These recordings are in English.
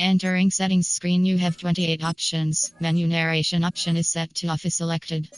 Entering settings screen, you have 28 options. Menu narration option is set to off is selected.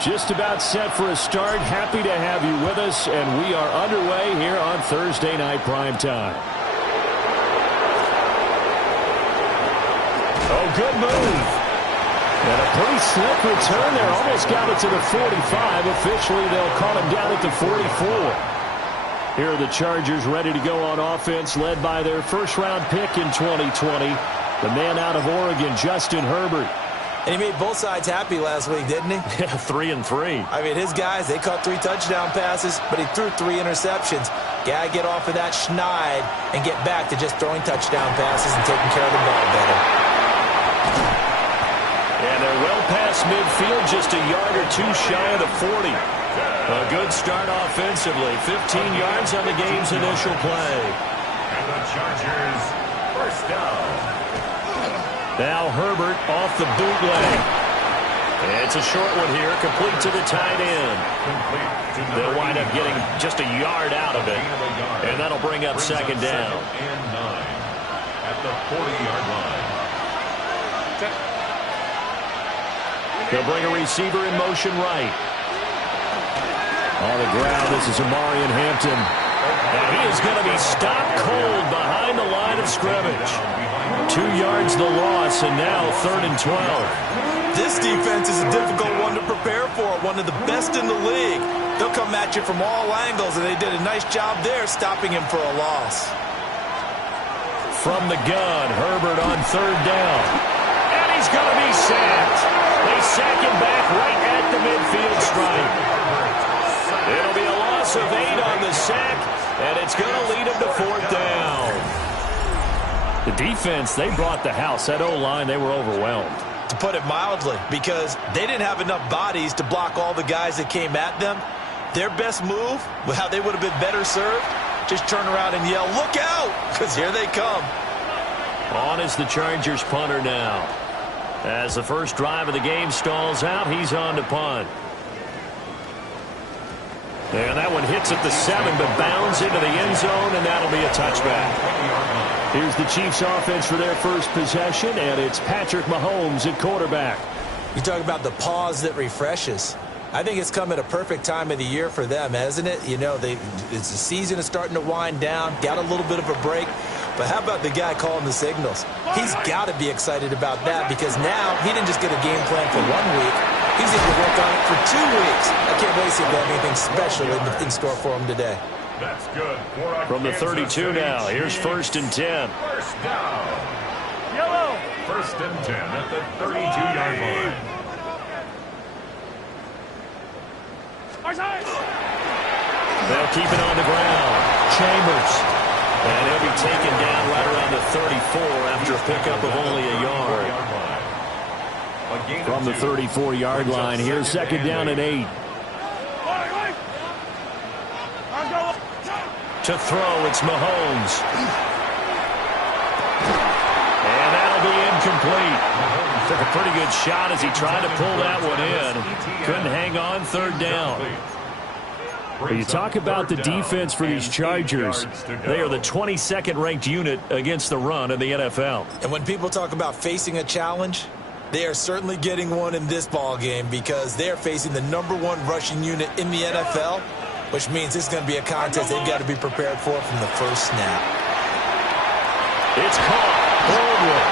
Just about set for a start. Happy to have you with us, and we are underway here on Thursday Night Primetime. Oh, good move. And a pretty slick return there. Almost got it to the 45. Officially, they'll call him down at the 44. Here are the Chargers ready to go on offense, led by their first-round pick in 2020, the man out of Oregon, Justin Herbert. And he made both sides happy last week, didn't he? Yeah, 3 and 3. I mean, his guys, they caught 3 touchdown passes, but he threw 3 interceptions. Gotta get off of that schneid and get back to just throwing touchdown passes and taking care of the ball better. And they're well past midfield, just a yard or two shy of the 40. A good start offensively. 15 yards on the game's initial play. And the Chargers first down. Now Herbert off the bootleg. It's a short one here, complete to the tight end. They'll wind up getting just a yard out of it, and that'll bring up second down. And 9 at the 40-yard line. They'll bring a receiver in motion right. On the ground, this is Amarian Hampton. And he is going to be stopped cold behind the line of scrimmage. 2 yards the loss, and now 3rd and 12. This defense is a difficult one to prepare for, one of the best in the league. They'll come at you from all angles, and they did a nice job there stopping him for a loss. From the gun, Herbert on 3rd down. And he's going to be sacked. They sack him back right at the midfield stripe. It'll be a loss of 8 on the sack, and it's going to lead him to 4th down. The defense, they brought the house. That O-line, they were overwhelmed. To put it mildly, because they didn't have enough bodies to block all the guys that came at them. Their best move, how they would have been better served, just turn around and yell, "Look out!" because here they come. On is the Chargers punter now. As the first drive of the game stalls out, he's on to punt. And that one hits at the 7, but bounds into the end zone, and that'll be a touchback. Here's the Chiefs offense for their first possession, and it's Patrick Mahomes at quarterback. You talk about the pause that refreshes. I think it's come at a perfect time of the year for them, hasn't it? You know, the season is starting to wind down, got a little bit of a break. But how about the guy calling the signals? He's got to be excited about that because now he didn't just get a game plan for 1 week. He's able to work on it for 2 weeks. I can't wait to see if they have anything special in store for him today. That's good. From the 32 now, here's 1st and 10. First down. Yellow. 1st and 10 at the 32-yard line. They'll keep it on the ground. Chambers. And he'll be taken down right around the 34 after a pickup of only a yard. From the 34-yard line, here's 2nd down and 8. To throw, it's Mahomes. And that'll be incomplete. Took a pretty good shot as he tried to pull that one in. Couldn't hang on, 3rd down. Well, you talk about the defense for these Chargers. They are the 22nd ranked unit against the run in the NFL. And when people talk about facing a challenge, they are certainly getting one in this ball game because they're facing the #1 rushing unit in the NFL, which means this is going to be a contest they've got to be prepared for from the first snap. It's caught. Baldwin.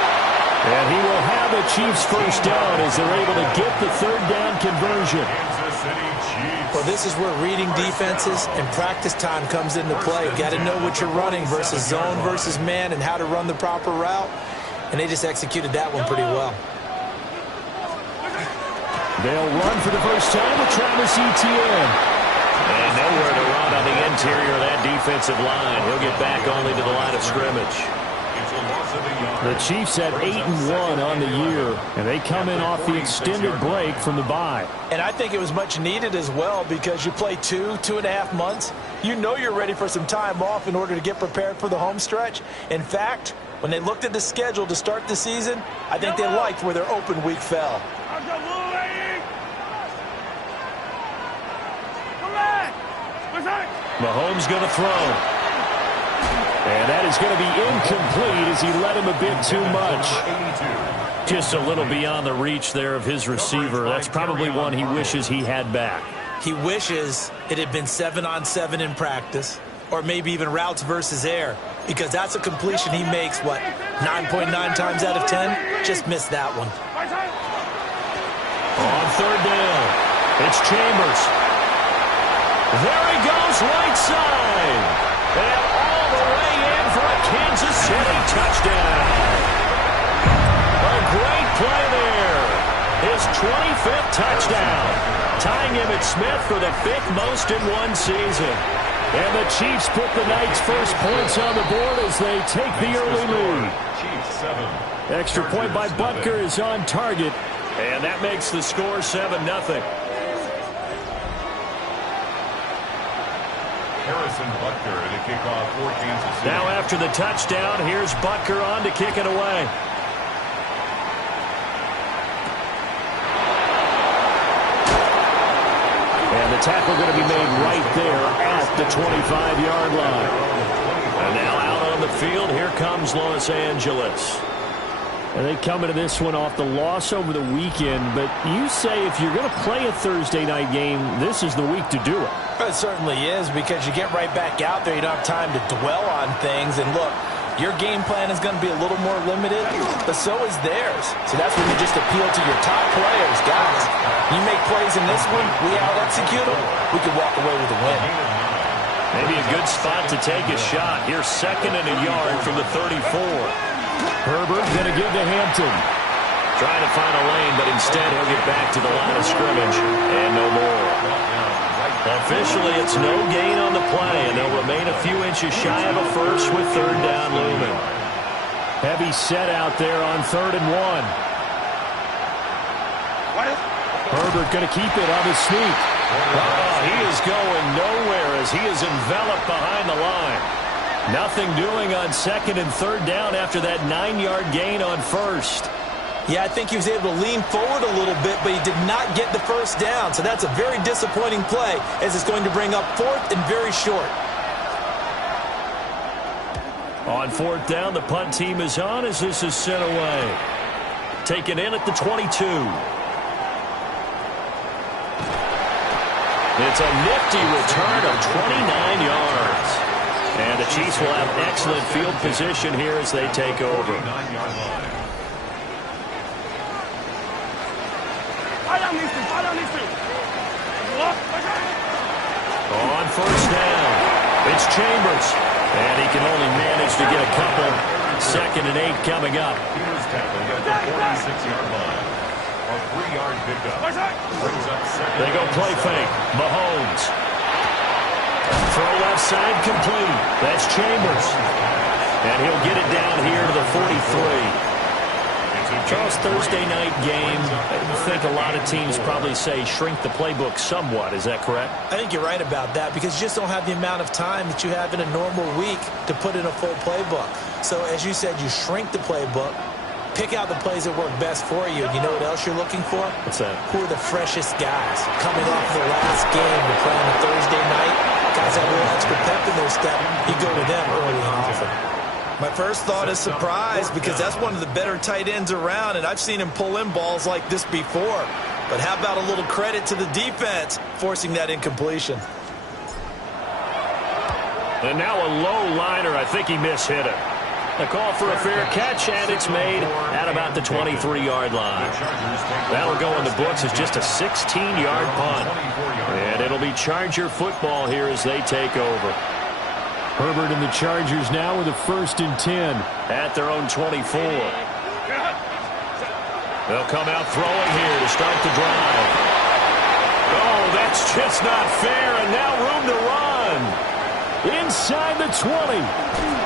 And he will have a Chiefs first down as they're able to get the 3rd down conversion. City Chiefs. Well, this is where reading defenses and practice time comes into play. Got to know what you're running versus zone versus man and how to run the proper route. And they just executed that one pretty well. They'll run for the first time with Travis Etienne. And nowhere to run on the interior of that defensive line. He'll get back only to the line of scrimmage. The Chiefs at 8-1 on the year, and they come in off the extended break from the bye. And I think it was much needed as well because you play 2.5 months. You know you're ready for some time off in order to get prepared for the home stretch. In fact, when they looked at the schedule to start the season, I think they liked where their open week fell. Mahomes going to throw. And that is going to be incomplete as he led him a bit too much. Just a little beyond the reach there of his receiver. That's probably one he wishes he had back. He wishes it had been 7-on-7 in practice, or maybe even routes versus air, because that's a completion he makes, what, 9.9 times out of 10? Just missed that one. On third down, it's Chambers. There he goes, right side. And all the way in for a Kansas City touchdown. A great play there. His 25th touchdown. Tying Emmitt Smith for the 5th most in one season. And the Chiefs put the Knights' first points on the board as they take the early lead. Extra point by Butker is on target. And that makes the score 7-0. Harrison Butker to kick off for Kansas City. Now after the touchdown, here's Butker on to kick it away. And the tackle going to be made right there at the 25-yard line. And now out on the field, here comes Los Angeles. And they come into this one off the loss over the weekend, but you say if you're going to play a Thursday night game, this is the week to do it. It certainly is, because you get right back out there. You don't have time to dwell on things. And look, your game plan is going to be a little more limited, but so is theirs. So that's when you just appeal to your top players. Guys, you make plays in this one, we out-execute them, we can walk away with a win. Maybe a good spot to take a shot. Here's 2nd and a yard from the 34. Herbert going to give to Hampton. Trying to find a lane, but instead he'll get back to the line of scrimmage. And no more. Officially, it's no gain on the play, and they'll remain a few inches shy of a first with 3rd down looming. Heavy set out there on 3rd and 1. Herbert going to keep it on his sneak. Oh, he is going nowhere as he is enveloped behind the line. Nothing doing on 2nd and 3rd down after that 9-yard gain on 1st. Yeah, I think he was able to lean forward a little bit, but he did not get the first down. So that's a very disappointing play, as it's going to bring up 4th and very short. On 4th down, the punt team is on as this is sent away. Taken in at the 22. It's a nifty return of 29 yards. And the Chiefs will have excellent field position here as they take over. On 1st down, it's Chambers. And he can only manage to get a couple. 2nd and 8 coming up. Here's tackled at the 46-yard line. A 3-yard pickup. Brings up 2nd. They go play fake. Mahomes. Throw left side complete. That's Chambers. And he'll get it down here to the 43. Charles, Thursday night game, I think a lot of teams probably say shrink the playbook somewhat. Is that correct? I think you're right about that, because you just don't have the amount of time that you have in a normal week to put in a full playbook. So as you said, you shrink the playbook, pick out the plays that work best for you. And you know what else you're looking for? What's that? Who are the freshest guys coming off the last game to play on a Thursday night? Guys have a little extra pep in their step. You go with them early and often. My first thought is surprise, because that's one of the better tight ends around, and I've seen him pull in balls like this before. But how about a little credit to the defense forcing that incompletion? And now a low liner. I think he mishit it. A call for a fair catch, and it's made at about the 23-yard line. That'll go in the books as just a 16-yard punt. And it'll be Charger football here as they take over. Herbert and the Chargers now with a 1st and 10. At their own 24. They'll come out throwing here to start the drive. Oh, that's just not fair, and now room to run. Inside the 20.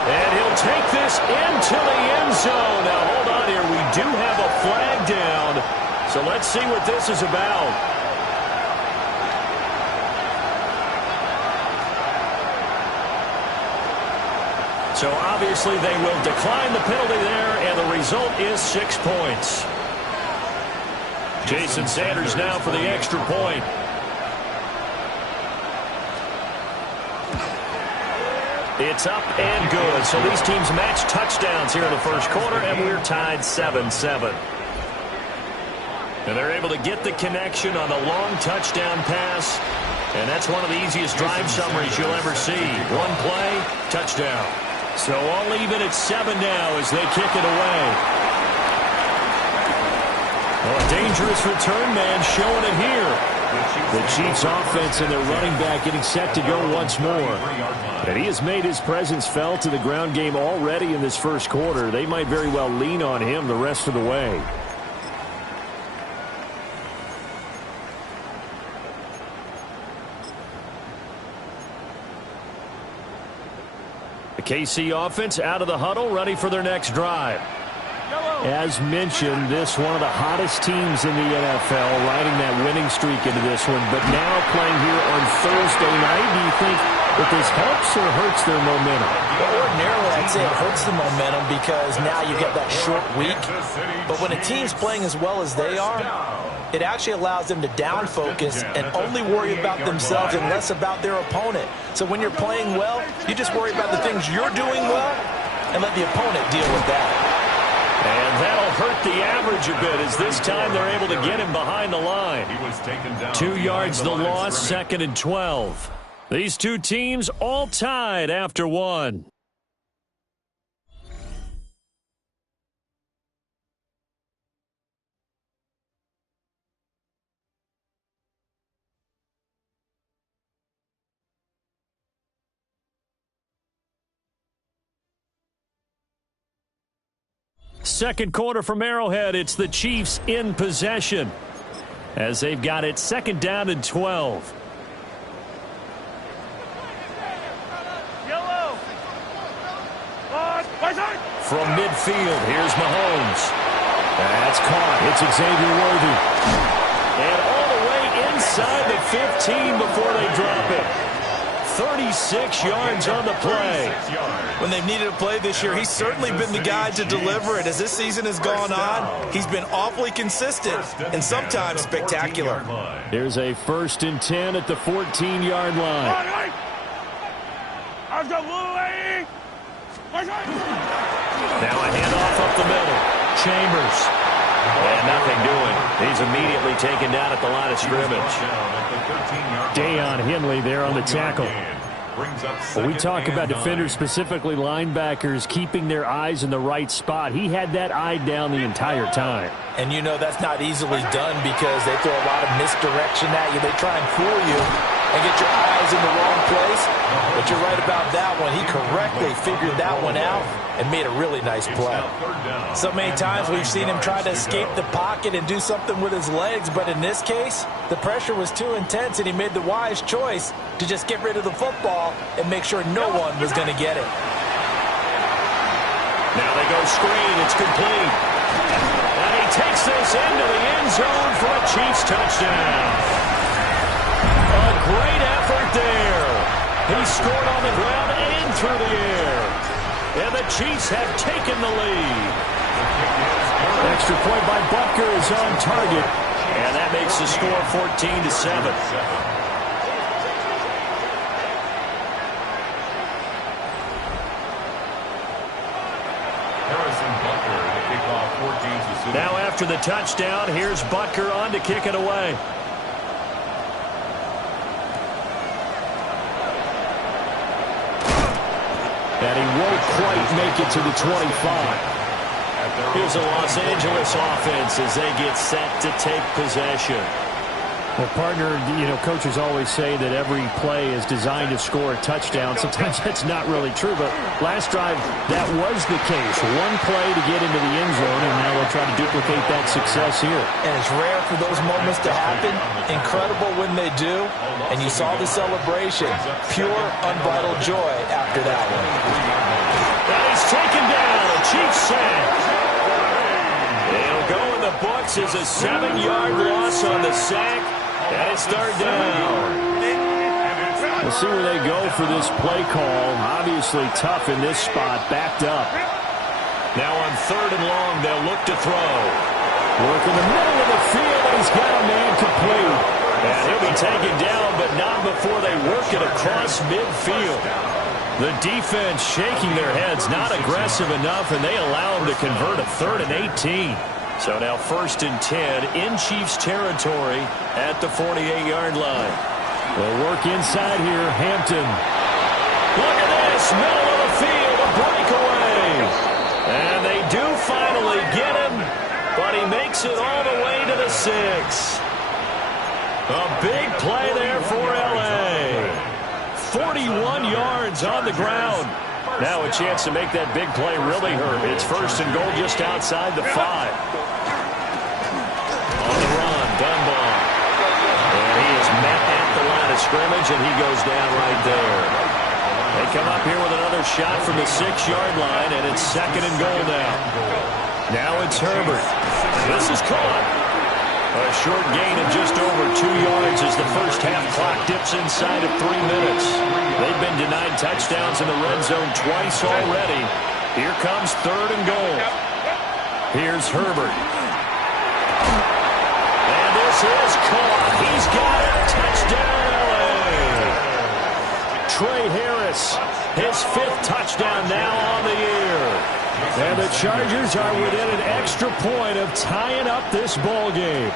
And he'll take this into the end zone. Now, hold on here. We do have a flag down, so let's see what this is about. So obviously they will decline the penalty there, and the result is 6 points. Jason Sanders now for the extra point. It's up and good. So these teams match touchdowns here in the first quarter, and we're tied 7-7. And they're able to get the connection on the long touchdown pass, and that's one of the easiest drive summaries you'll ever see. One play, touchdown. So all even at 7 now as they kick it away. Well, a dangerous return man showing it here. The Chiefs offense and their running back getting set to go once more. And he has made his presence felt to the ground game already in this first quarter. They might very well lean on him the rest of the way. The KC offense out of the huddle, ready for their next drive. As mentioned, this one of the hottest teams in the NFL, riding that winning streak into this one, but now playing here on Thursday night. Do you think that this helps or hurts their momentum? Well, ordinarily, I'd say it hurts the momentum because now you get that short week. But when a team's playing as well as they are, it actually allows them to down focus and only worry about themselves and less about their opponent. So when you're playing well, you just worry about the things you're doing well and let the opponent deal with that. And that'll hurt the average a bit as this time they're able to get him behind the line. 2 yards the loss, 2nd and 12. These two teams all tied after one. Second quarter from Arrowhead, it's the Chiefs in possession as they've got it 2nd down and 12. From midfield, here's Mahomes. That's caught. It's Xavier Worthy. And all the way inside the 15 before they drop it. 36 yards on the play. When they've needed a play this year, he's certainly been the guy to deliver it. As this season has gone on, he's been awfully consistent and sometimes spectacular. There's a 1st and 10 at the 14-yard line. Now a handoff up the middle. Chambers. And nothing doing. He's immediately taken down at the line of scrimmage. Deion Henley there on the tackle. When we talk about defenders, specifically linebackers, keeping their eyes in the right spot, he had that eye down the entire time. And you know that's not easily done because they throw a lot of misdirection at you. They try and fool you and get your eyes in the wrong place. But you're right about that one. He correctly figured that one out and made a really nice play. So many times we've seen him try to escape the pocket and do something with his legs, but in this case, the pressure was too intense and he made the wise choice to just get rid of the football and make sure no one was going to get it. Now they go screen. It's complete. And he takes this into the end zone for a Chiefs touchdown. A great effort there. He scored on the ground and through the air. And the Chiefs have taken the lead. Extra point by Butker is on target. And that makes the score 14-7. Now after the touchdown, here's Butker on to kick it away. And he won't quite make it to the 25. Here's a Los Angeles offense as they get set to take possession. Well, partner, coaches always say that every play is designed to score a touchdown. Sometimes that's not really true, but last drive, that was the case. One play to get into the end zone, and now they'll try to duplicate that success here. And it's rare for those moments to happen. Incredible when they do. And you saw the celebration. Pure, unbridled joy after that one. And he's taken down. A Chiefs sack. It'll go in the books as a 7-yard loss on the sack. And it's third down. We'll see where they go for this play call. Obviously tough in this spot, backed up. Now on 3rd and long, they'll look to throw. Work in the middle of the field, and he's got a man complete. And he'll be taken down, but not before they work it across midfield. The defense shaking their heads, not aggressive enough, and they allow them to convert a 3rd and 18. So now 1st and 10 in Chiefs territory at the 48-yard line. They'll work inside here. Hampton. Look at this, middle of the field, a breakaway. And they do finally get him, but he makes it all the way to the 6. A big play there for L.A. 41 yards on the ground. Now a chance to make that big play really hurt. It's 1st and goal just outside the 5. On the run, Dunbar. And he is met at the line of scrimmage, and he goes down right there. They come up here with another shot from the 6-yard line, and it's 2nd and goal now. Now it's Herbert. This is caught. A short gain of just over 2 yards as the first half clock dips inside of 3 minutes. They've been denied touchdowns in the red zone twice already. Here comes 3rd and goal. Here's Herbert. And this is caught. He's got it. Touchdown, L.A. Trey Harris, his 5th touchdown now on the year. And the Chargers are within an extra point of tying up this ball game.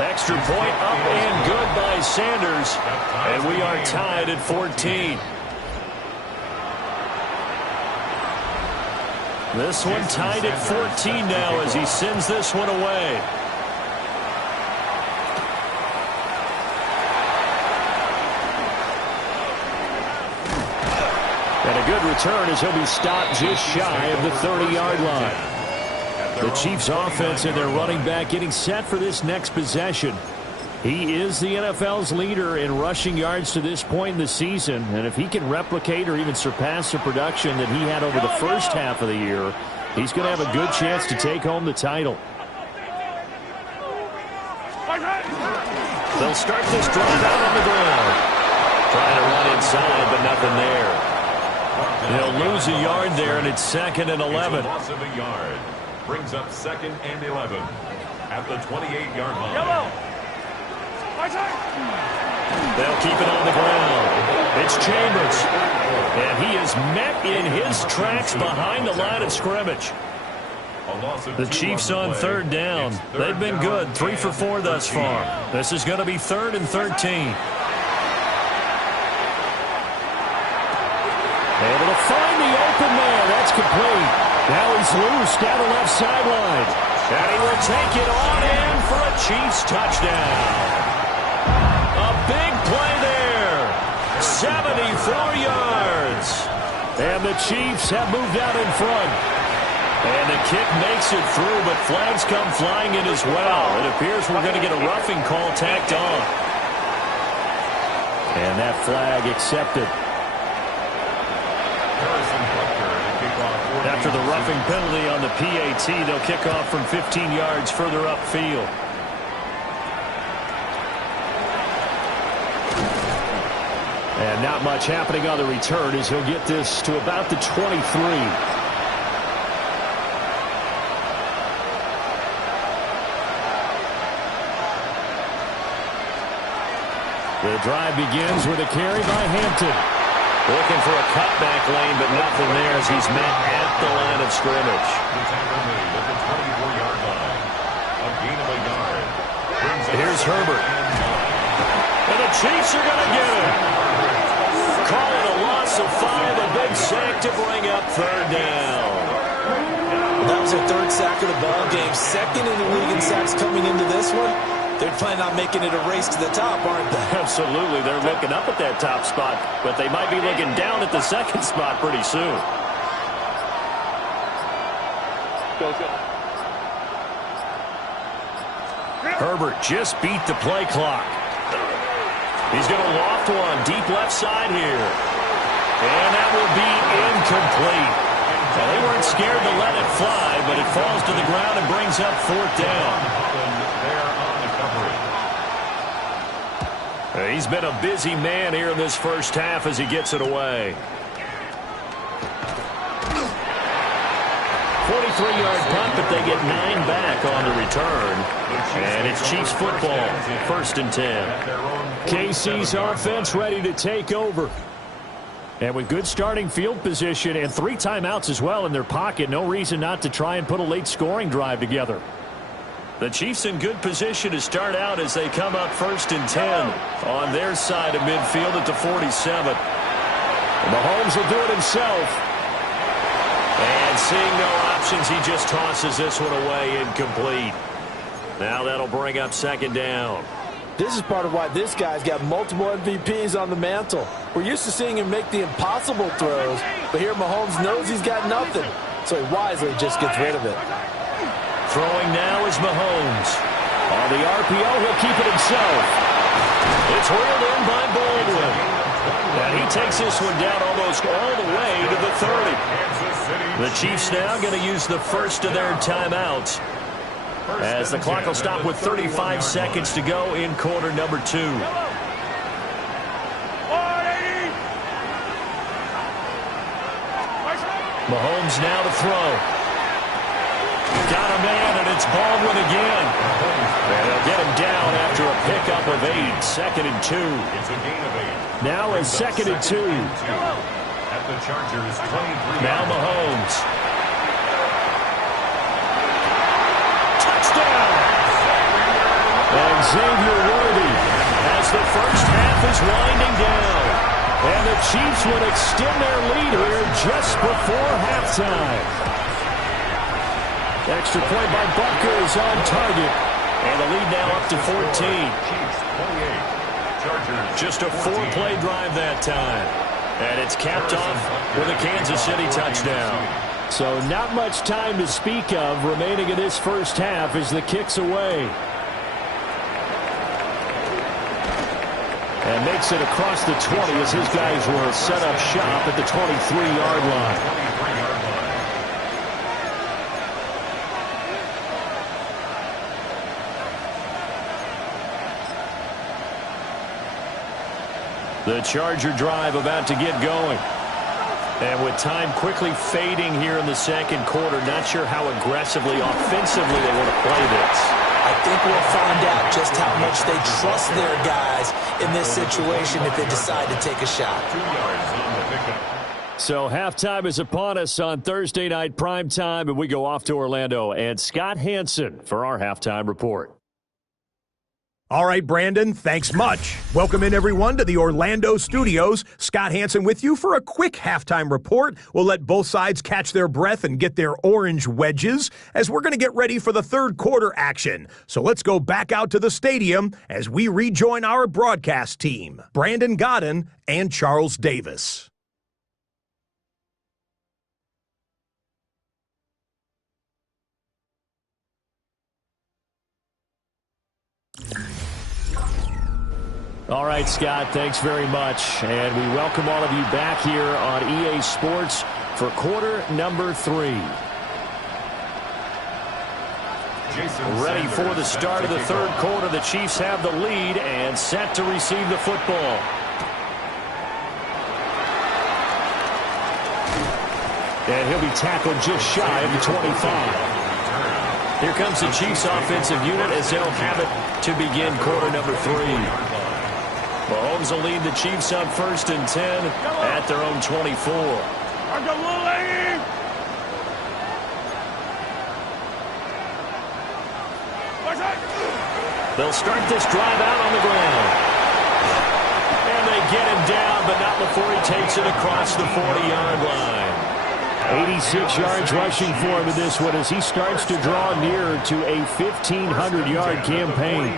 Extra point up and good by Sanders. And we are tied at 14. This one tied at 14 now as he sends this one away. And a good return as he'll be stopped just shy of the 30-yard line. The Chiefs offense and their running back getting set for this next possession. He is the NFL's leader in rushing yards to this point in the season. And if he can replicate or even surpass the production that he had over the first half of the year, he's going to have a good chance to take home the title. They'll start this drive out on the ground. Trying to run inside, but nothing there. They'll lose a yard there, and it's 2nd and 11. Loss of a yard brings up 2nd and 11 at the 28-yard line. They'll keep it on the ground. It's Chambers. And he is met in his tracks behind the line of scrimmage. The Chiefs on 3rd down. They've been good, 3 for 4 thus far. This is going to be 3rd and 13. Able to find the open man. That's complete. Now he's loose down the left sideline. And he will take it on in for a Chiefs touchdown. A big play there. 74 yards. And the Chiefs have moved out in front. And the kick makes it through, but flags come flying in as well. It appears we're going to get a roughing call tacked on. And that flag accepted. After the roughing penalty on the PAT, they'll kick off from 15 yards further upfield. And not much happening on the return as he'll get this to about the 23. The drive begins with a carry by Hampton. Looking for a cutback lane, but nothing there as he's met at the line of scrimmage. Here's Herbert. And the Chiefs are going to get him. Call it a loss of 5, a big sack to bring up third down. That was their third sack of the ball game. Second in the league in sacks coming into this one. They're planning on making it a race to the top, aren't they? Absolutely. They're looking up at that top spot, but they might be looking down at the second spot pretty soon. Herbert just beat the play clock. He's going to loft one deep left side here. And that will be incomplete. Now, they weren't scared to let it fly, but it falls to the ground and brings up fourth down. He's been a busy man here in this first half as he gets it away. 43-yard punt, but they get 9 back on the return. And it's Chiefs football, 1st and 10. KC's offense ready to take over. And with good starting field position and 3 timeouts as well in their pocket, no reason not to try and put a late scoring drive together. The Chiefs in good position to start out as they come up 1st and 10 on their side of midfield at the 47. And Mahomes will do it himself. And seeing no options, he just tosses this one away, incomplete. Now that'll bring up 2nd down. This is part of why this guy's got multiple MVPs on the mantle. We're used to seeing him make the impossible throws, but here Mahomes knows he's got nothing, so he wisely just gets rid of it. Throwing now is Mahomes. On the RPO, he'll keep it himself. It's reeled in by Baldwin. And he takes this one down almost all the way to the 30. The Chiefs now going to use the first of their timeouts, as the clock will stop with 35 seconds to go in quarter number 2. Mahomes now to throw. Got a man, and it's Baldwin again. And they'll get him down after a pickup of 8. 2nd and 2. Now a 2nd and 2. At the Chargers 23. Now Mahomes. Touchdown! And Xavier Worthy as the first half is winding down. And the Chiefs would extend their lead here just before halftime. Extra point by Bucker is on target. And the lead now up to 14. Just a 4-play drive that time. And it's capped off with a Kansas City touchdown. So not much time to speak of remaining in this first half as the kick's away. And makes it across the 20 as his guys were set up shop at the 23-yard line. The Charger drive about to get going. And with time quickly fading here in the second quarter, not sure how aggressively, offensively they want to play this. I think we'll find out just how much they trust their guys in this situation if they decide to take a shot. So halftime is upon us on Thursday night primetime, and we go off to Orlando. And Scott Hansen for our halftime report. All right, Brandon, thanks much. Welcome in, everyone, to the Orlando studios. Scott Hansen with you for a quick halftime report. We'll let both sides catch their breath and get their orange wedges as we're going to get ready for the third quarter action. So let's go back out to the stadium as we rejoin our broadcast team, Brandon Godden and Charles Davis. All right, Scott, thanks very much. And we welcome all of you back here on EA Sports for quarter number 3. Ready for the start of the third quarter. The Chiefs have the lead and set to receive the football. And he'll be tackled just shy of the 25. Here comes the Chiefs offensive unit as they'll have it to begin quarter number 3. Mahomes will lead the Chiefs up 1st and 10 at their own 24. They'll start this drive out on the ground. And they get him down, but not before he takes it across the 40-yard line. 86 yards rushing for him in this one as he starts to draw nearer to a 1,500-yard campaign.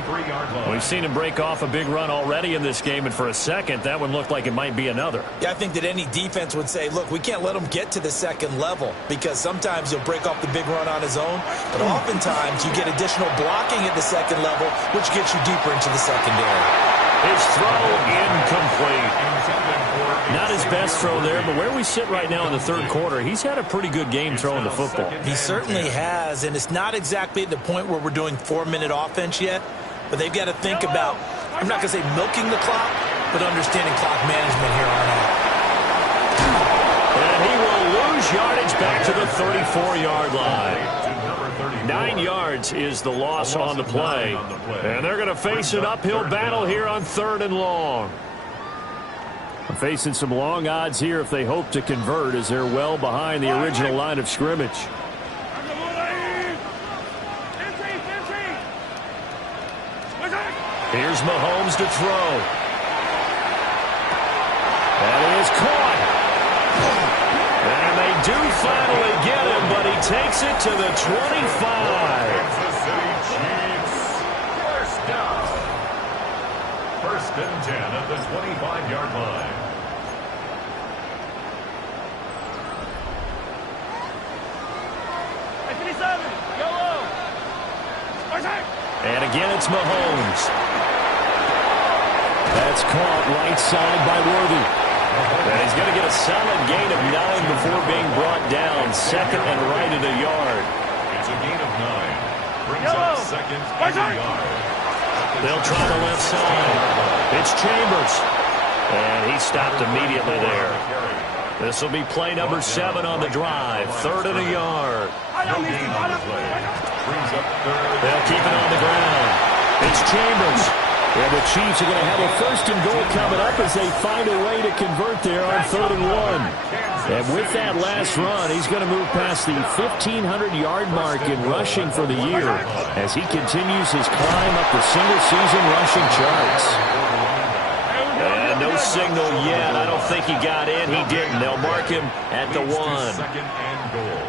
We've seen him break off a big run already in this game, and for a second, that one looked like it might be another. Yeah, I think that any defense would say, look, we can't let him get to the second level because sometimes he'll break off the big run on his own, but oftentimes you get additional blocking at the second level, which gets you deeper into the secondary. His throw incomplete. Not his best throw there, but where we sit right now in the third quarter, he's had a pretty good game throwing the football. He certainly has, and it's not exactly at the point where we're doing 4-minute offense yet, but they've got to think about, I'm not going to say milking the clock, but understanding clock management here on out. And he will lose yardage back to the 34-yard line. 9 yards is the loss on the play. And they're going to face an uphill battle here on 3rd and long. Facing some long odds here if they hope to convert as they're well behind the original line of scrimmage. Here's Mahomes to throw. That is caught. And they do finally get him, but he takes it to the 25. Kansas City Chiefs. First down. 1st and 10 at the 25-yard line. And again, it's Mahomes. That's caught right side by Worthy. And he's going to get a solid gain of 9 before being brought down. 2nd and right at a yard. It's a gain of 9. Brings up 2nd and a yard. They'll try the left side. It's Chambers. And he stopped immediately there. This will be play number 7 on the drive. 3rd and a yard. No gain on the play. Brings up 3rd. They'll keep it on the ground. It's Chambers. And the Chiefs are going to have a 1st and goal coming up as they find a way to convert there on 3rd and 1. And with that last run, he's going to move past the 1,500-yard mark in rushing for the year as he continues his climb up the single-season rushing charts. And no signal yet. I don't think he got in. He didn't. They'll mark him at the 1. 2nd and goal.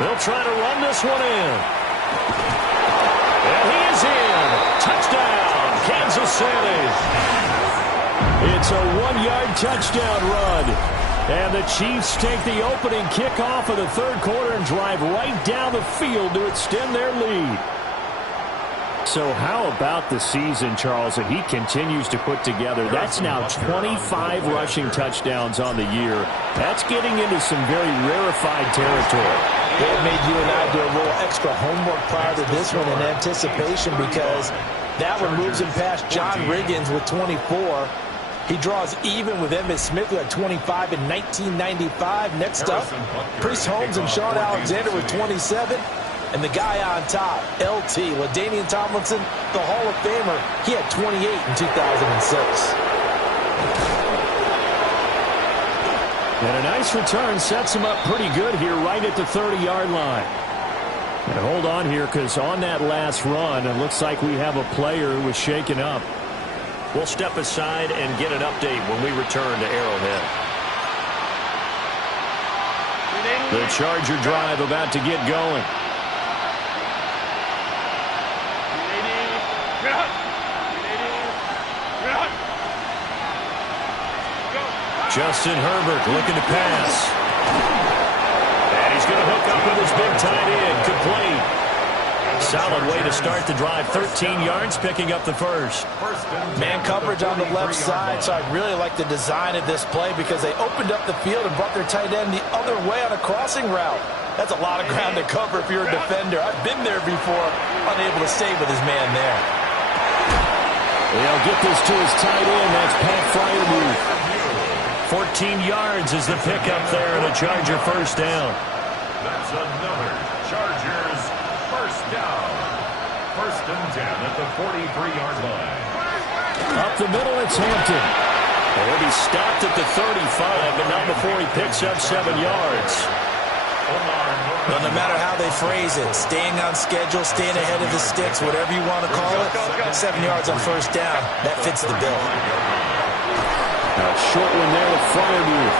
They'll try to run this one in. And he is in. Touchdown, Kansas City. It's a 1-yard touchdown run. And the Chiefs take the opening kickoff of the 3rd quarter and drive right down the field to extend their lead. So how about the season, Charles, that he continues to put together? That's now 25 rushing touchdowns on the year. That's getting into some very rarefied territory. It made you and I do a little extra homework prior to this one in anticipation because that one moves him past John Riggins with 24. He draws even with Emmitt Smith who had 25 in 1995. Next up, Priest Holmes and Sean Alexander with 27. And the guy on top, LT, LaDainian Tomlinson, the Hall of Famer, he had 28 in 2006. And a nice return sets him up pretty good here right at the 30-yard line. And hold on here because on that last run, it looks like we have a player who was shaken up. We'll step aside and get an update when we return to Arrowhead. The Charger drive about to get going. Justin Herbert looking to pass. And he's going to hook up with his big tight end. Complete. Solid way to start the drive. 13 yards, picking up the 1st. Man coverage on the left side, so I really like the design of this play because they opened up the field and brought their tight end the other way on a crossing route. That's a lot of ground to cover if you're a defender. I've been there before, unable to stay with his man there. They'll get this to his tight end. That's Pat Freiermuth. 14 yards is the pickup there and a Charger 1st down. That's another Chargers 1st down. 1st and 10 at the 43-yard line. Up the middle, it's Hampton. He'll be stopped at the 35, but not before he picks up 7 yards. But no matter how they phrase it, staying on schedule, staying ahead of the sticks, whatever you want to call it, 7 yards on first down, that fits the bill. A short one there with Fryermuth.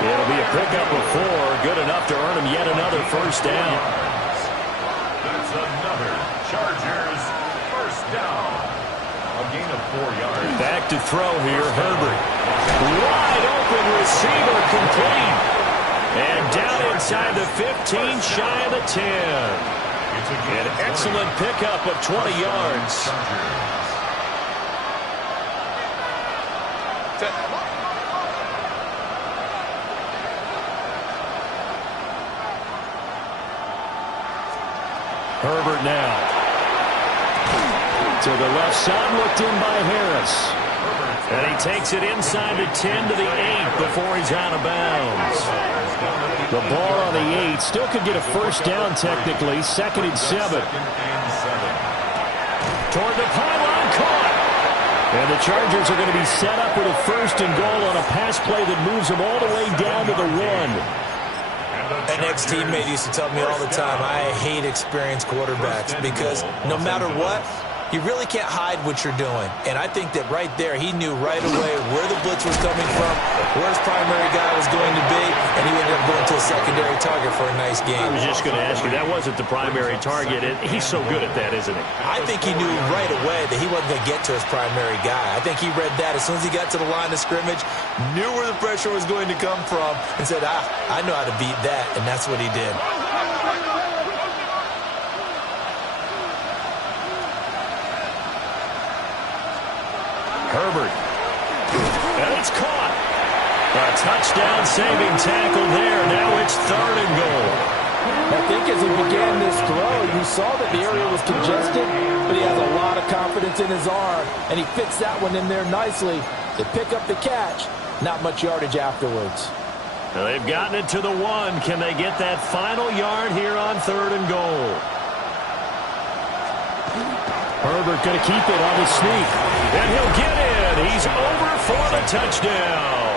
It'll be a pickup of 4, good enough to earn him yet another first down. That's another Chargers first down. A gain of 4 yards. Back to throw here, Herbert. Wide open receiver, complete. And down inside the 15, shy of the 10. An excellent pickup of 20 yards. Herbert now. To the left side, looked in by Harris. And he takes it inside the 10 to the 8 before he's out of bounds. The ball on the 8 still could get a first down technically. 2nd and 7. Toward the pylon, caught. And the Chargers are going to be set up with a 1st and goal on a pass play that moves them all the way down to the 1. An ex-teammate used to tell me all the time, I hate experienced quarterbacks because no matter what, you really can't hide what you're doing. And I think that right there, he knew right away where the blitz was coming from, where his primary guy was going to be, and he ended up going to a secondary target for a nice game. I was just going to ask you, that wasn't the primary target. He's so good at that, isn't he? I think he knew right away that he wasn't going to get to his primary guy. I think he read that as soon as he got to the line of scrimmage, knew where the pressure was going to come from, and said, I know how to beat that, and that's what he did. Herbert. And it's caught. A touchdown saving tackle there. Now it's 3rd and goal. I think as he began this throw, you saw that the area was congested, but he has a lot of confidence in his arm, and he fits that one in there nicely. They pick up the catch. Not much yardage afterwards. Well, they've gotten it to the 1. Can they get that final yard here on 3rd and goal? Herbert going to keep it on the sneak. And he'll get in. He's over for the touchdown.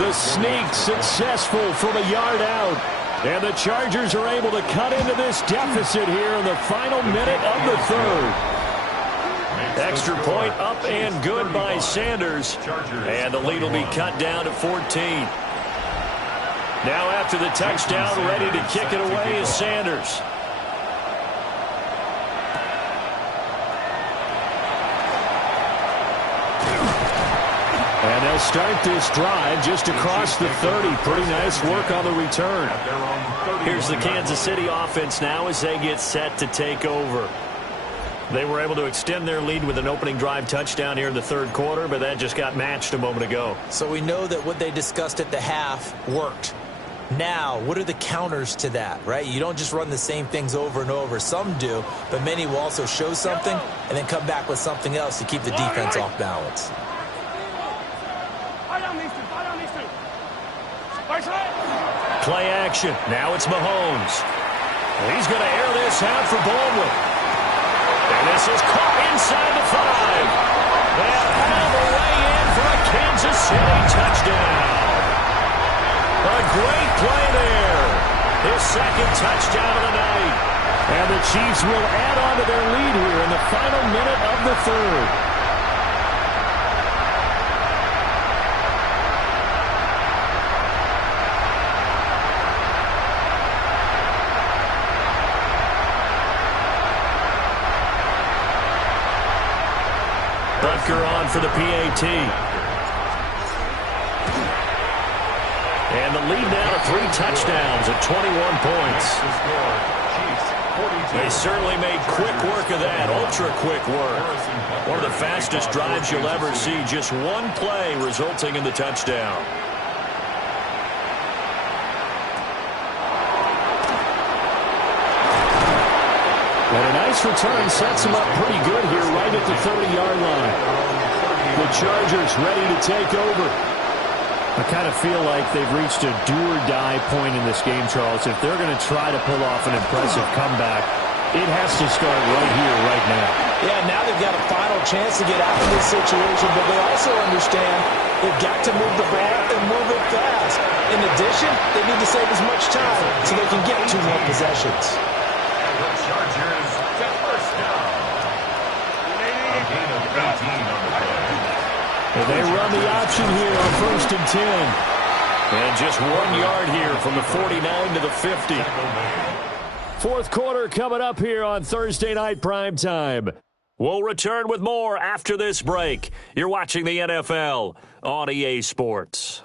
The sneak successful from a yard out. And the Chargers are able to cut into this deficit here in the final minute of the 3rd. Extra point up and good by Sanders. And the lead will be cut down to 14. Now after the touchdown, ready to kick it away is Sanders. And they'll start this drive just across the 30. Pretty nice work on the return. Here's the Kansas City offense now as they get set to take over. They were able to extend their lead with an opening drive touchdown here in the 3rd quarter, but that just got matched a moment ago. So we know that what they discussed at the half worked. Now, what are the counters to that, right? You don't just run the same things over and over. Some do, but many will also show something and then come back with something else to keep the defense off balance. Play action. Now it's Mahomes. He's going to air this out for Baldwin. And this is caught inside the 5. And all the way in for a Kansas City touchdown. A great play there. His 2nd touchdown of the night. And the Chiefs will add on to their lead here in the final minute of the 3rd. On for the PAT. And the lead now to 3 touchdowns at 21 points. They certainly made quick work of that, ultra-quick work. One of the fastest drives you'll ever see, just one play resulting in the touchdown. And a nice return sets him up pretty good here right at the 30-yard line. The Chargers ready to take over. I kind of feel like they've reached a do-or-die point in this game, Charles. If they're going to try to pull off an impressive comeback, it has to start right here, right now. Yeah, now they've got a final chance to get out of this situation, but they also understand They've got to move the ball and move it fast. In addition, they need to save as much time so they can get 2 more possessions. The Chargers get first down. A gain of 18 on the play. And they run the option here on 1st and 10. And just 1 yard here from the 49 to the 50. 4th quarter coming up here on Thursday Night Primetime. We'll return with more after this break. You're watching the NFL on EA Sports.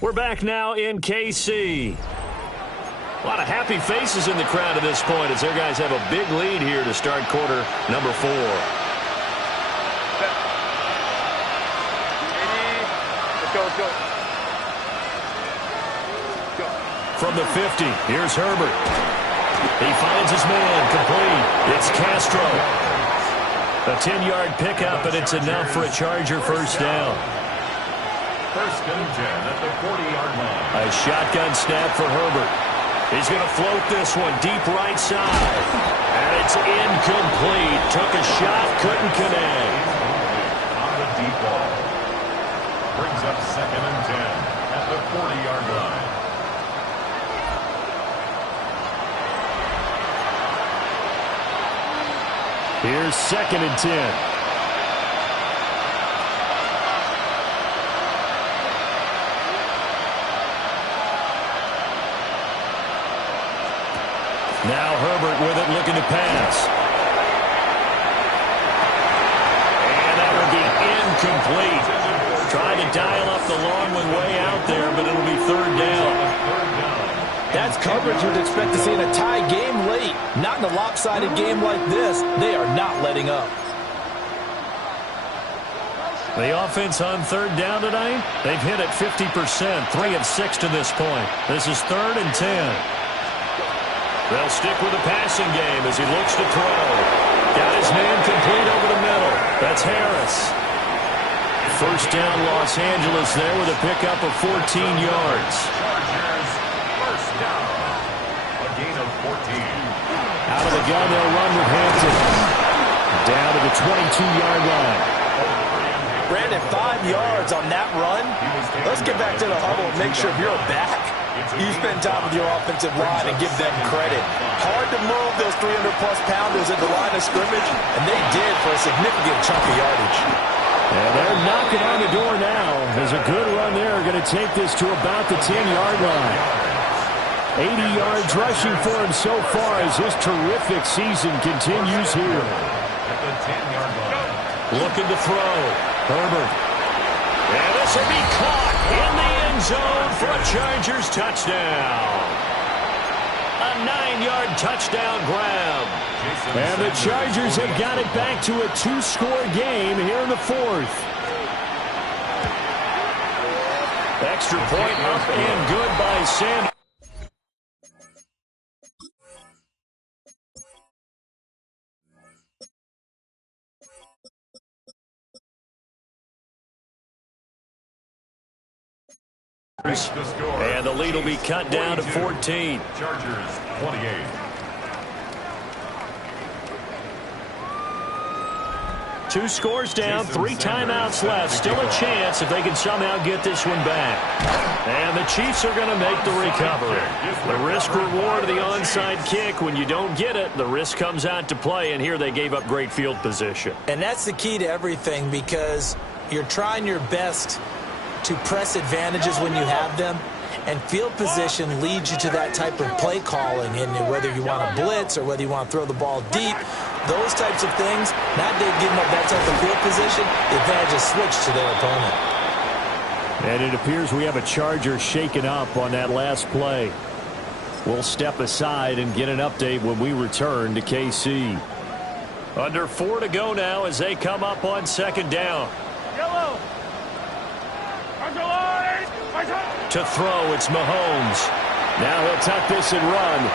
We're back now in KC. A lot of happy faces in the crowd at this point as their guys have a big lead here to start quarter number 4. Let's go. From the 50, here's Herbert. He finds his man, complete. It's Castro. A 10-yard pickup, and it's enough for a Charger first down. 1st and 10 at the 40-yard line. A shotgun snap for Herbert. He's going to float this one deep right side. And it's incomplete. Took a shot, couldn't connect. On the deep ball. Brings up 2nd and 10 at the 40-yard line. Here's 2nd and 10. Now Herbert with it, looking to pass. And that will be incomplete. Trying to dial up the long one way out there, but it'll be 3rd down. That's coverage you'd expect to see in a tie game late. Not in a lopsided game like this. They are not letting up. The offense on 3rd down tonight, they've hit it 50%, 3 of 6 to this point. This is 3rd and 10. They'll stick with the passing game as he looks to throw. Got his man complete over the middle. That's Harris. First down, Los Angeles there with a pickup of 14 yards. Chargers first down. A gain of 14. Out of the gun, they'll run with Hampton. Down to the 22-yard line. Brandon, 5 yards on that run. Let's get back to the huddle and make sure if you're a back, you spend time with your offensive line and give them credit. Hard to move those 300-plus pounders at the line of scrimmage, and they did for a significant chunk of yardage. And they're knocking on the door now. There's a good run there. Going to take this to about the 10-yard line. 80 yards rushing for him so far as his terrific season continues here. At the 10-yard line. Looking to throw. Herbert. And this will be caught in the end zone for a Chargers touchdown. A 9-yard touchdown grab. And the Chargers have got it back to a 2-score game here in the 4th. Extra point up and good by Sanders. And the lead will be cut down to 14. Chargers 28. Two scores down, 3 timeouts left. Still a chance if they can somehow get this one back. And the Chiefs are going to make the recovery. The risk-reward of the onside kick, when you don't get it, the risk comes out to play, and here they gave up great field position. And that's the key to everything, because you're trying your best to press advantages when you have them, and field position leads you to that type of play calling. And whether you want to blitz or whether you want to throw the ball deep, those types of things, not giving up that type of field position, the advantage is switched to their opponent. And it appears we have a Charger shaken up on that last play. We'll step aside and get an update when we return to KC. Under 4 to go now as they come up on 2nd down. Yellow. To throw, it's Mahomes. Now he'll tuck this and run.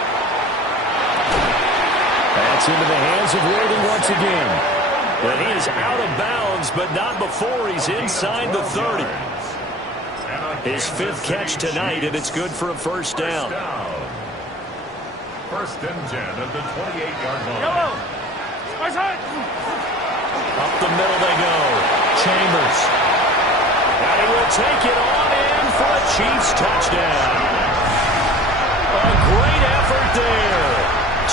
That's into the hands of Worthing once again. But he is out of bounds, but not before he's inside the 30. His 5th catch tonight, and it's good for a first down. First and 10 at the 28-yard line. Yellow. Up the middle they go. Chambers. And he will take it on in for a Chiefs touchdown. A great effort there.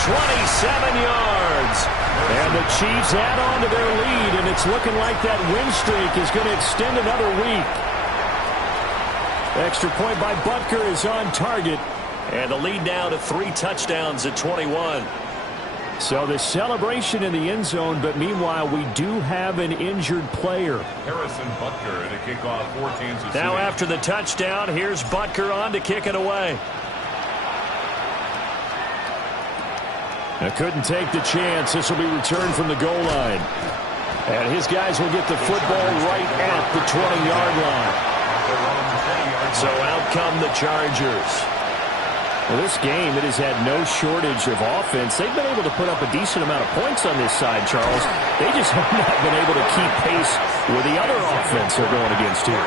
27 yards. And the Chiefs add on to their lead, and it's looking like that win streak is going to extend another week. Extra point by Butker is on target. And the lead now to 3 touchdowns at 21. So the celebration in the end zone, but meanwhile we do have an injured player. Harrison Butker at a kickoff for Kansas City. Now after the touchdown, here's Butker on to kick it away. Now couldn't take the chance. This will be returned from the goal line. And his guys will get the football right at the 20-yard line. So out come the Chargers. Well, this game, it has had no shortage of offense. They've been able to put up a decent amount of points on this side, Charles. They just have not been able to keep pace with the other offense they're going against here.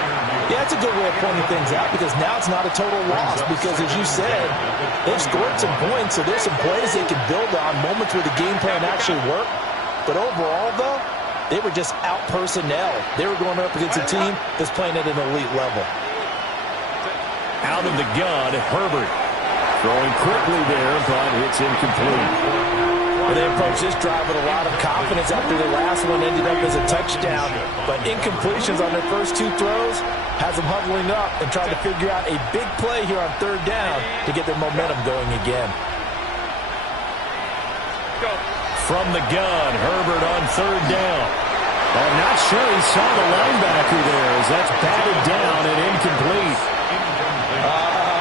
Yeah, that's a good way of pointing things out because now it's not a total loss because, as you said, they've scored some points, so there's some plays they can build on, moments where the game plan actually worked. But overall, though, they were just out personnel. They were going up against a team that's playing at an elite level. Out of the gun, Herbert. Throwing quickly there, but it's incomplete. Well, they approached this drive with a lot of confidence after their last one ended up as a touchdown. But incompletions on their first 2 throws has them huddling up and trying to figure out a big play here on 3rd down to get their momentum going again. From the gun, Herbert on 3rd down. I'm not sure he saw the linebacker there as that's batted down and incomplete.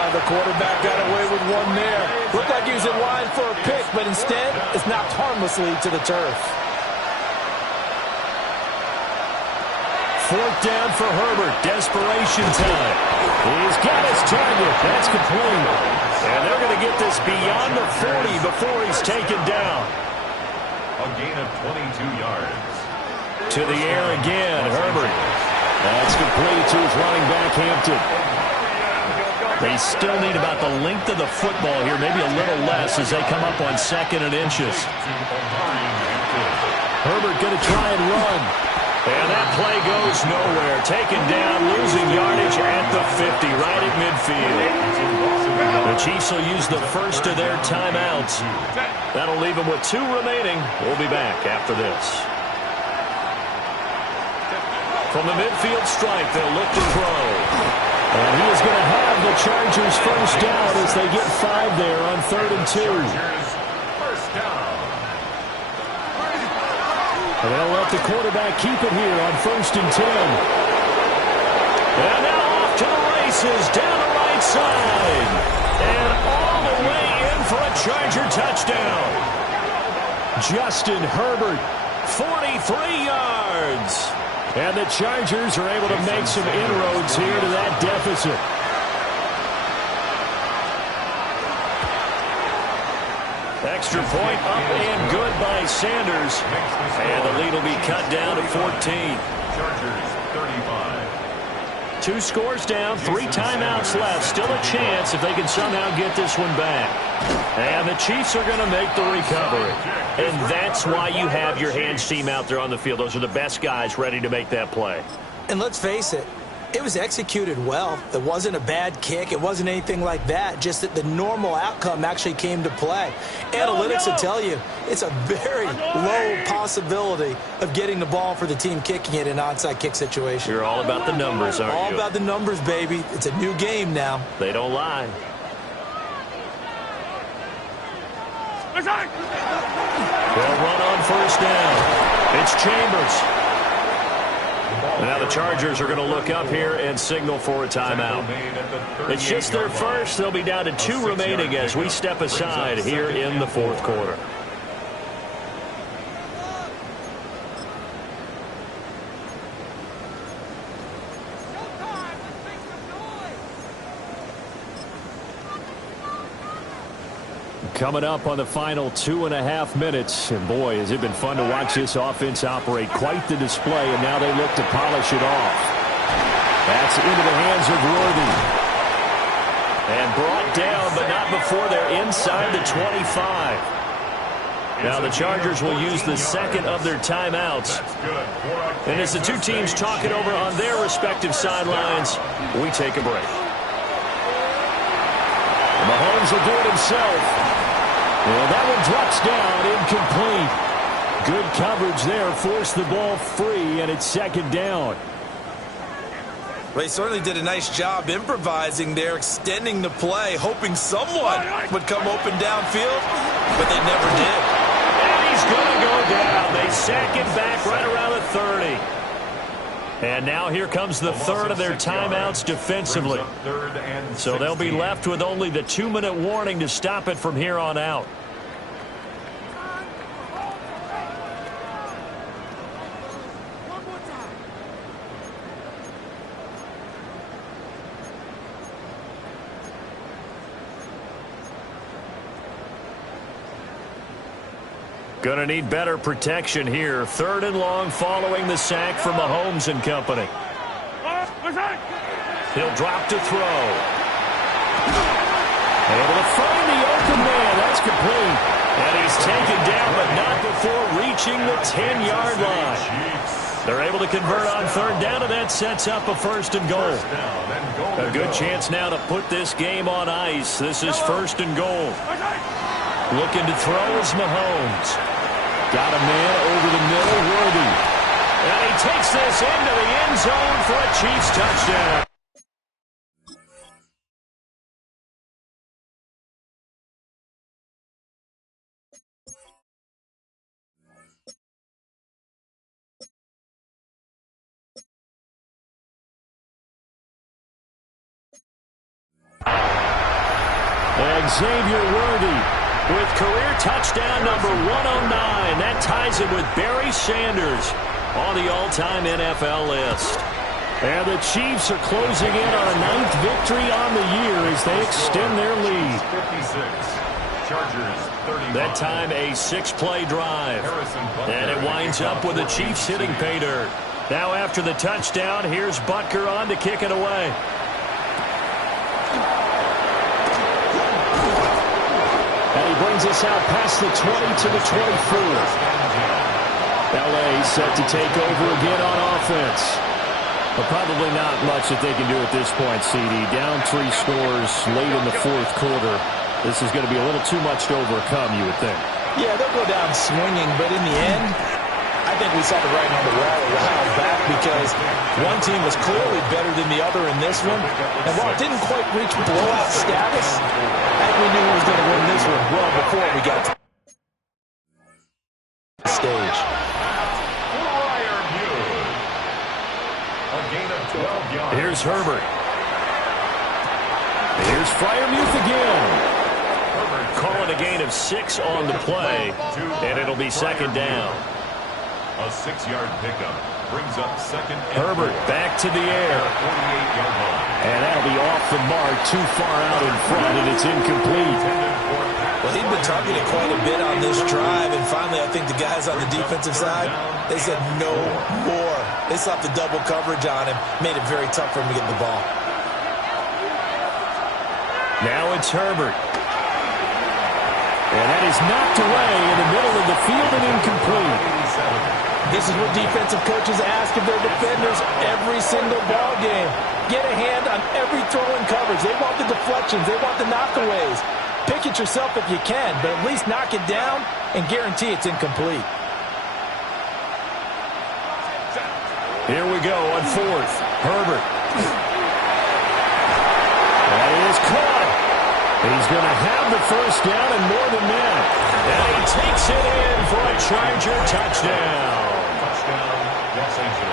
The quarterback got away with one there. Looked like he was in line for a pick, but instead, it's knocked harmlessly to the turf. 4th down for Herbert. Desperation time. He's got his target. That's complete. And they're going to get this beyond the 40 before he's taken down. A gain of 22 yards. To the air again, Herbert. That's complete to his running back, Hampton. They still need about the length of the football here, maybe a little less as they come up on 2nd and inches. Herbert going to try and run. And that play goes nowhere. Taken down, losing yardage at the 50, right at midfield. The Chiefs will use the first of their timeouts. That'll leave them with 2 remaining. We'll be back after this. From the midfield stripe, they'll look to throw. And he is going to have the Chargers first down as they get 5 there on 3rd and 2. First down. And they'll let the quarterback keep it here on 1st and 10. And now off to the races down the right side. And all the way in for a Charger touchdown. Justin Herbert, 43 yards. And the Chargers are able to make some inroads here to that deficit. Extra point up and good by Sanders. And the lead will be cut down to 14. Chargers 35. 2 scores down, 3 timeouts left. Still a chance if they can somehow get this one back. And the Chiefs are going to make the recovery. And that's why you have your hands team out there on the field. Those are the best guys ready to make that play. And let's face it, it was executed well. It wasn't a bad kick. It wasn't anything like that. Just that the normal outcome actually came to play. Analytics will tell you it's a very low possibility of getting the ball for the team kicking it in an onside kick situation. You're all about the numbers, aren't you? All about the numbers, baby. It's a new game now. They don't lie. They'll run on first down. It's Chambers. Now the Chargers are going to look up here and signal for a timeout. It's just their first. They'll be down to 2 remaining as we step aside here in the 4th quarter. Coming up on the final 2.5 minutes. And boy, has it been fun to watch this offense operate. Quite the display, and now they look to polish it off. That's into the hands of Worthy. And brought down, but not before they're inside the 25. Now the Chargers will use the second of their timeouts. And as the two teams talk it over on their respective sidelines, we take a break. Mahomes will do it himself. And that one drops down, incomplete. Good coverage there, forced the ball free, and it's second down. Well, he certainly did a nice job improvising there, extending the play, hoping someone would come open downfield, but they never did. And he's going to go down. They sack him back right around the 30. And now here comes the third of their timeouts defensively. So they'll be left with only the 2-minute warning to stop it from here on out. Going to need better protection here. 3rd and long following the sack from Mahomes and company. He'll drop to throw. Able to find the open man. That's complete. And he's taken down, but not before reaching the 10-yard line. They're able to convert on 3rd down, and that sets up a 1st and goal. A good chance now to put this game on ice. This is 1st and goal. Looking to throw is Mahomes. Got a man over the middle, Worthy. And he takes this into the end zone for a Chiefs touchdown. And Xavier Worthy with career touchdown number 109. That ties him with Barry Sanders on the all-time NFL list. And the Chiefs are closing in on a 9th victory on the year as they extend their lead. 56. Chargers 35. That time a 6-play drive. And it winds up with the Chiefs hitting pay dirt. Now after the touchdown, here's Butker on to kick it away. And he brings us out past the 20 to the 24. L.A. set to take over again on offense. But probably not much that they can do at this point, CD. Down 3 scores late in the 4th quarter. This is going to be a little too much to overcome, you would think. Yeah, they'll go down swinging, but in the end, I think we saw the writing on the wall a while back because one team was clearly better than the other in this one. And while it didn't quite reach blowout status, I think we knew who was going to win this one well before we got to the stage. Here's Herbert. Here's Freiermuth again. Calling a gain of 6 on the play, and it'll be second down. A 6-yard pickup brings up second. Herbert back to the air. 48-yard line. And that'll be off the mark, too far out in front, and it's incomplete. Well, he'd been targeted quite a bit on this drive, and finally I think the guys on the defensive side, they said no more. They slapped the double coverage on him, made it very tough for him to get the ball. Now it's Herbert. And that is knocked away in the middle of the field and incomplete. This is what defensive coaches ask of their defenders every single ball game. Get a hand on every throw in coverage. They want the deflections. They want the knockaways. Pick it yourself if you can, but at least knock it down and guarantee it's incomplete. Here we go on 4th. Herbert. That is caught. He's going to have the 1st down and more than that. And he takes it in for a Charger touchdown.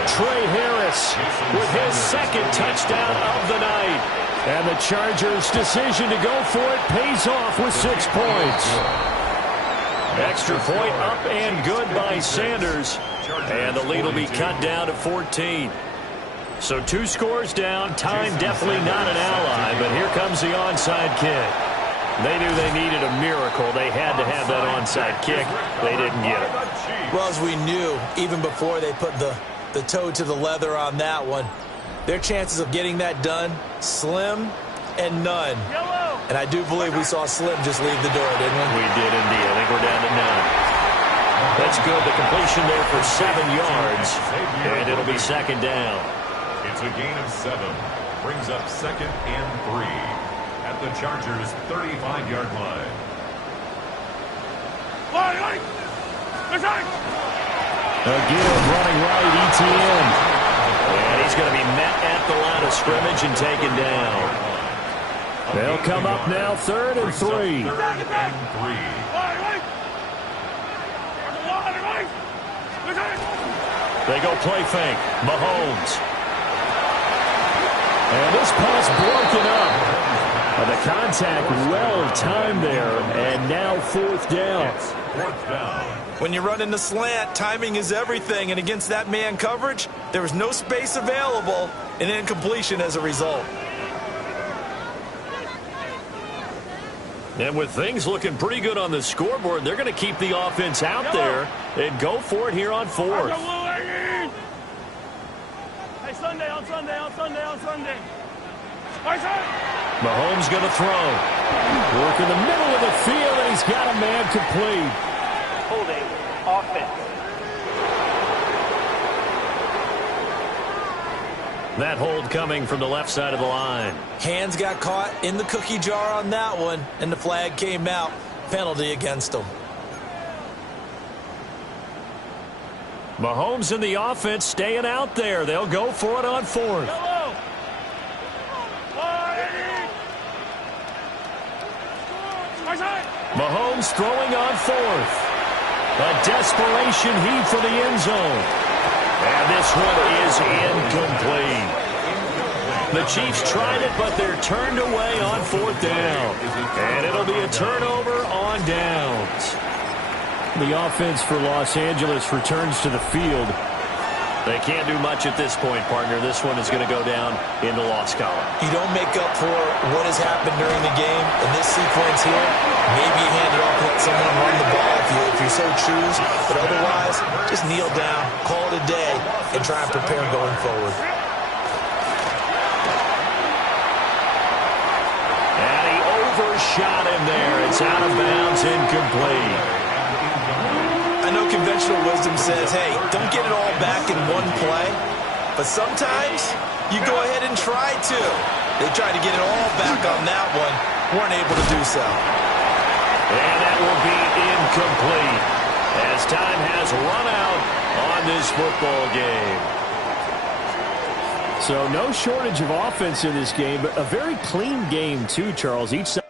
Trey Harris with his 2nd touchdown of the night. And the Chargers' decision to go for it pays off with 6 points. Extra point up and good by Sanders. And the lead will be cut down to 14. So 2 scores down. Time definitely not an ally, but here comes the onside kick. They knew they needed a miracle. They had to have that onside kick. They didn't get it. Well, as we knew, even before they put the toe to the leather on that one, Their chances of getting that done, slim and none. Yellow. And I do believe we saw Slim just leave the door, didn't we? We did indeed. I think we're down to none. That's good. The completion there for 7 yards. And it'll be second down. It's a gain of 7. Brings up 2nd and 3 at the Chargers' 35-yard line. Again, running right, ETN. And he's going to be met at the line of scrimmage and taken down. They'll come up now, 3rd and 3. 3rd and 3. They go play fake. Mahomes. And this pass broken up. The contact well timed there, and now 4th down. 4th down. When you run in the slant, timing is everything, and against that man coverage, there was no space available, and incompletion as a result. And with things looking pretty good on the scoreboard, they're going to keep the offense out there and go for it here on 4th. Hey, Sunday, on Sunday. Mahomes going to throw. Work in the middle of the field, and he's got a man complete. Holding. Offense. That hold coming from the left side of the line. Hands got caught in the cookie jar on that one, and the flag came out. Penalty against them. Mahomes and the offense staying out there. They'll go for it on 4th. Mahomes throwing on 4th. A desperation heave for the end zone. And this one is incomplete. The Chiefs tried it, but they're turned away on 4th down. And it'll be a turnover on downs. The offense for Los Angeles returns to the field. They can't do much at this point, partner. This one is going to go down in the loss column. You don't make up for what has happened during the game. In this sequence here, maybe you hand it off and let someone run the ball if you so choose. But otherwise, just kneel down, call it a day, and try and prepare going forward. And he overshot him there. It's out of bounds, incomplete. I know conventional wisdom says, hey, don't get it all back in one play. But sometimes you go ahead and try to. They tried to get it all back on that one. Weren't able to do so. And that will be incomplete as time has run out on this football game. So no shortage of offense in this game, but a very clean game too, Charles. Each side